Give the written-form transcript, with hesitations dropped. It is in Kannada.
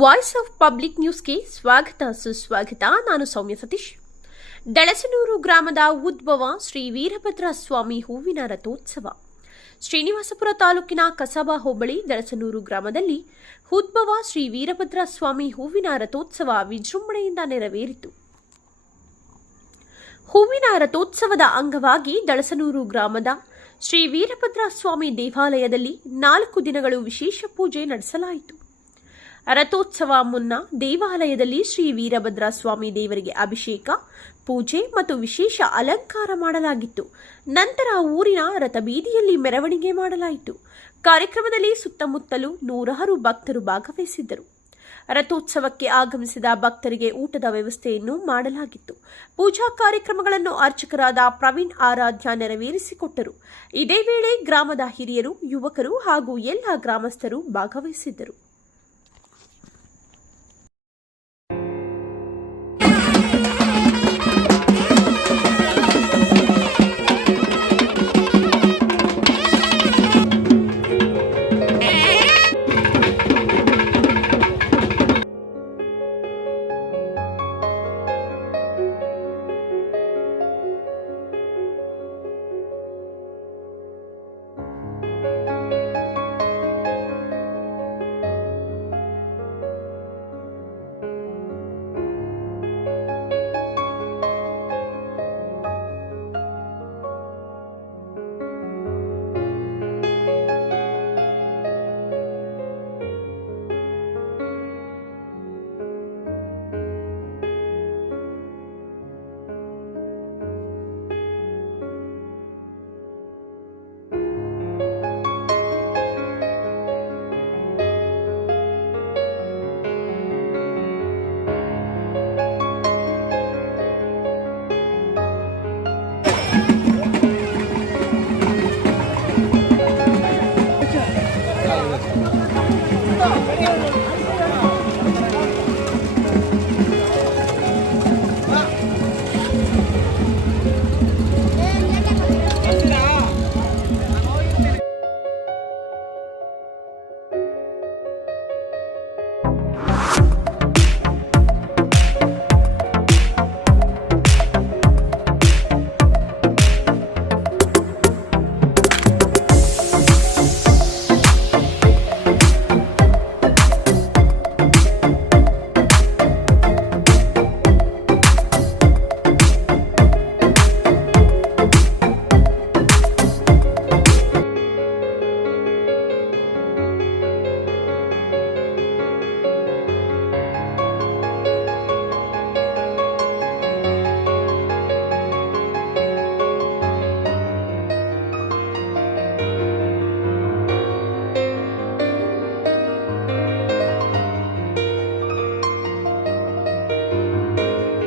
ವಾಯ್ಸ್ ಆಫ್ ಪಬ್ಲಿಕ್ ನ್ಯೂಸ್ಗೆ ಸ್ವಾಗತ ಸುಸ್ವಾಗತ. ನಾನು ಸೌಮ್ಯ ಸತೀಶ್. ದಳಸನೂರು ಗ್ರಾಮದ ಉದ್ಭವ ಶ್ರೀ ವೀರಭದ್ರ ಸ್ವಾಮಿ ಹೂವಿನ ರಥೋತ್ಸವ. ಶ್ರೀನಿವಾಸಪುರ ತಾಲೂಕಿನ ಕಸಬಾ ಹೋಬಳಿ ದಳಸನೂರು ಗ್ರಾಮದಲ್ಲಿ ಉದ್ಭವ ಶ್ರೀ ವೀರಭದ್ರ ಸ್ವಾಮಿ ಹೂವಿನ ರಥೋತ್ಸವ ವಿಜೃಂಭಣೆಯಿಂದ ನೆರವೇರಿತು. ಹೂವಿನ ರಥೋತ್ಸವದ ಅಂಗವಾಗಿ ದಳಸನೂರು ಗ್ರಾಮದ ಶ್ರೀ ವೀರಭದ್ರ ಸ್ವಾಮಿ ದೇವಾಲಯದಲ್ಲಿ 4 ದಿನಗಳು ವಿಶೇಷ ಪೂಜೆ ನಡೆಸಲಾಯಿತು. ರಥೋತ್ಸವ ಮುನ್ನ ದೇವಾಲಯದಲ್ಲಿ ಶ್ರೀ ವೀರಭದ್ರ ಸ್ವಾಮಿ ದೇವರಿಗೆ ಅಭಿಷೇಕ, ಪೂಜೆ ಮತ್ತು ವಿಶೇಷ ಅಲಂಕಾರ ಮಾಡಲಾಗಿತ್ತು. ನಂತರ ಊರಿನ ರಥಬೀದಿಯಲ್ಲಿ ಮೆರವಣಿಗೆ ಮಾಡಲಾಯಿತು. ಕಾರ್ಯಕ್ರಮದಲ್ಲಿ ಸುತ್ತಮುತ್ತಲೂ 100 ಭಕ್ತರು ಭಾಗವಹಿಸಿದ್ದರು. ರಥೋತ್ಸವಕ್ಕೆ ಆಗಮಿಸಿದ ಭಕ್ತರಿಗೆ ಊಟದ ವ್ಯವಸ್ಥೆಯನ್ನು ಮಾಡಲಾಗಿತ್ತು. ಪೂಜಾ ಕಾರ್ಯಕ್ರಮಗಳನ್ನು ಅರ್ಚಕರಾದ ಪ್ರವೀಣ್ ಆರಾಧ್ಯ ನೆರವೇರಿಸಿಕೊಟ್ಟರು. ಇದೇ ವೇಳೆ ಗ್ರಾಮದ ಹಿರಿಯರು, ಯುವಕರು ಹಾಗೂ ಎಲ್ಲ ಗ್ರಾಮಸ್ಥರು ಭಾಗವಹಿಸಿದ್ದರು.